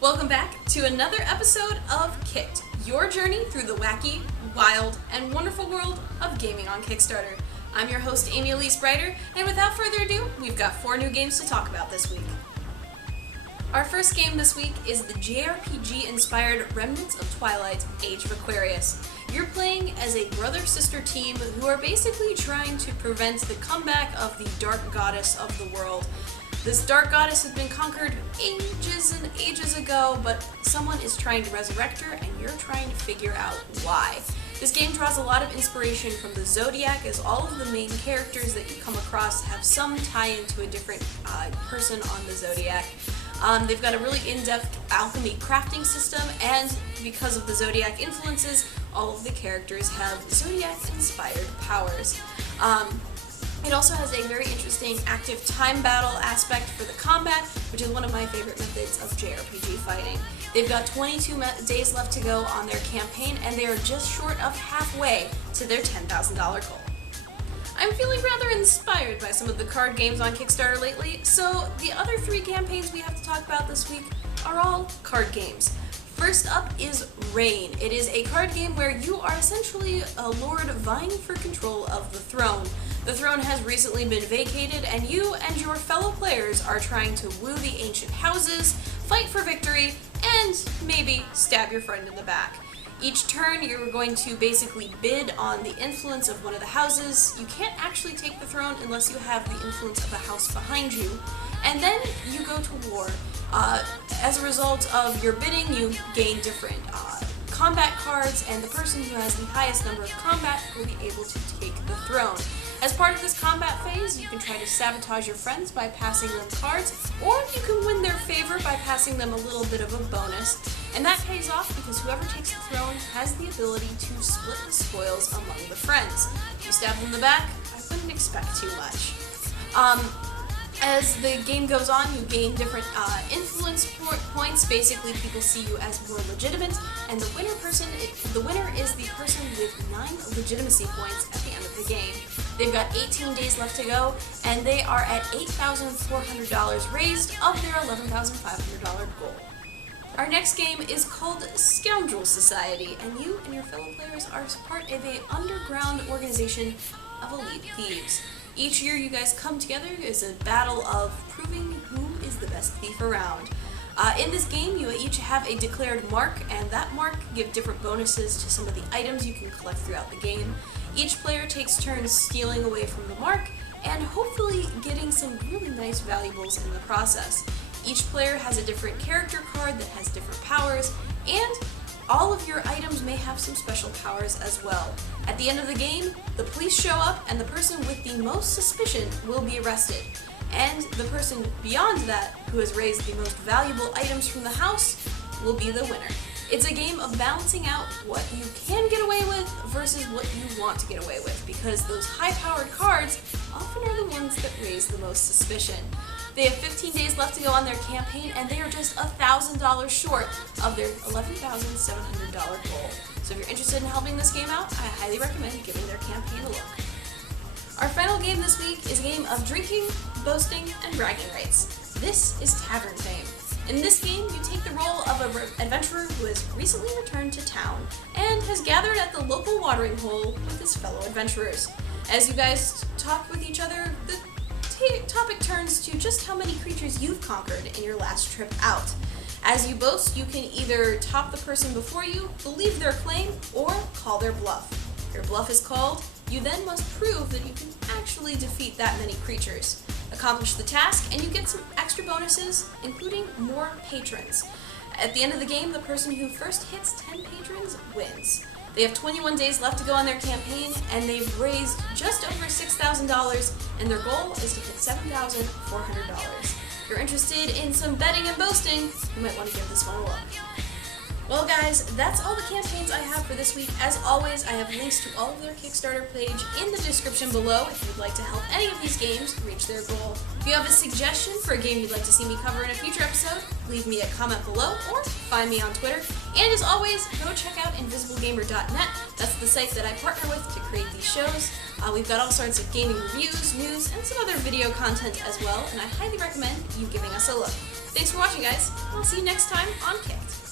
Welcome back to another episode of Kicked, your journey through the wacky, wild, and wonderful world of gaming on Kickstarter. I'm your host, Amy Elise Brighter, and without further ado, we've got 4 new games to talk about this week. Our first game this week is the JRPG-inspired Remnants of Twilight, Age of Aquarius. You're playing as a brother-sister team who are basically trying to prevent the comeback of the Dark Goddess of the world. This Dark Goddess has been conquered ages and ages ago, but someone is trying to resurrect her, and you're trying to figure out why. This game draws a lot of inspiration from the Zodiac, as all of the main characters that you come across have some tie-in to a different person on the Zodiac. They've got a really in-depth alchemy crafting system, and because of the Zodiac influences, all of the characters have Zodiac-inspired powers. It also has a very interesting active time battle aspect for the combat, which is one of my favorite methods of JRPG fighting. They've got 22 days left to go on their campaign, and they are just short of halfway to their $10,000 goal. I'm feeling rather inspired by some of the card games on Kickstarter lately, so the other 3 campaigns we have to talk about this week are all card games. First up is Reign. It is a card game where you are essentially a lord vying for control of the throne. The throne has recently been vacated, and you and your fellow players are trying to woo the ancient houses, fight for victory, and maybe stab your friend in the back. Each turn, you're going to basically bid on the influence of one of the houses. You can't actually take the throne unless you have the influence of a house behind you. And then you go to war. As a result of your bidding, you gain different combat cards, and the person who has the highest number of combat will be able to take the throne. As part of this combat phase, you can try to sabotage your friends by passing them cards, or you can win their favor by passing them a little bit of a bonus. And that pays off because whoever takes the throne has the ability to split the spoils among the friends. If you stab them in the back, I wouldn't expect too much. As the game goes on, you gain different influence points. Basically, people see you as more legitimate, and the winner is the person with 9 legitimacy points at the end of the game. They've got 18 days left to go, and they are at $8,400 raised of their $11,500 goal. Our next game is called Scoundrel Society, and you and your fellow players are part of an underground organization of elite thieves. Each year you guys come together as a battle of proving who is the best thief around. In this game, you each have a declared mark, and that mark gives different bonuses to some of the items you can collect throughout the game. Each player takes turns stealing away from the mark, and hopefully getting some really nice valuables in the process. Each player has a different character card that has different powers, and all of your items may have some special powers as well. At the end of the game, the police show up, and the person with the most suspicion will be arrested. And the person beyond that, who has raised the most valuable items from the house, will be the winner. It's a game of balancing out what you can get away with versus what you want to get away with, because those high-powered cards often are the ones that raise the most suspicion. They have 15 days left to go on their campaign, and they are just $1,000 short of their $11,700 goal. So if you're interested in helping this game out, I highly recommend giving their campaign a look. Our final game this week is a game of drinking, boasting, and bragging rights. This is Tavern Fame. In this game, you take the role of an adventurer who has recently returned to town and has gathered at the local watering hole with his fellow adventurers. As you guys talk with each other, the topic turns to just how many creatures you've conquered in your last trip out. As you boast, you can either top the person before you, believe their claim, or call their bluff. If your bluff is called, you then must prove that you can actually defeat that many creatures. Accomplish the task, and you get some extra bonuses, including more patrons. At the end of the game, the person who first hits 10 patrons wins. They have 21 days left to go on their campaign, and they've raised just over $6,000, and their goal is to hit $7,400. If you're interested in some betting and boasting, you might want to give this one a look. Well guys, that's all the campaigns I have for this week. As always, I have links to all of their Kickstarter page in the description below if you'd like to help any of these games reach their goal. If you have a suggestion for a game you'd like to see me cover in a future episode, leave me a comment below or find me on Twitter. And as always, go check out invisiblegamer.net. That's the site that I partner with to create these shows. We've got all sorts of gaming reviews, news, and some other video content as well, and I highly recommend you giving us a look. Thanks for watching, guys. I'll see you next time on Kicked.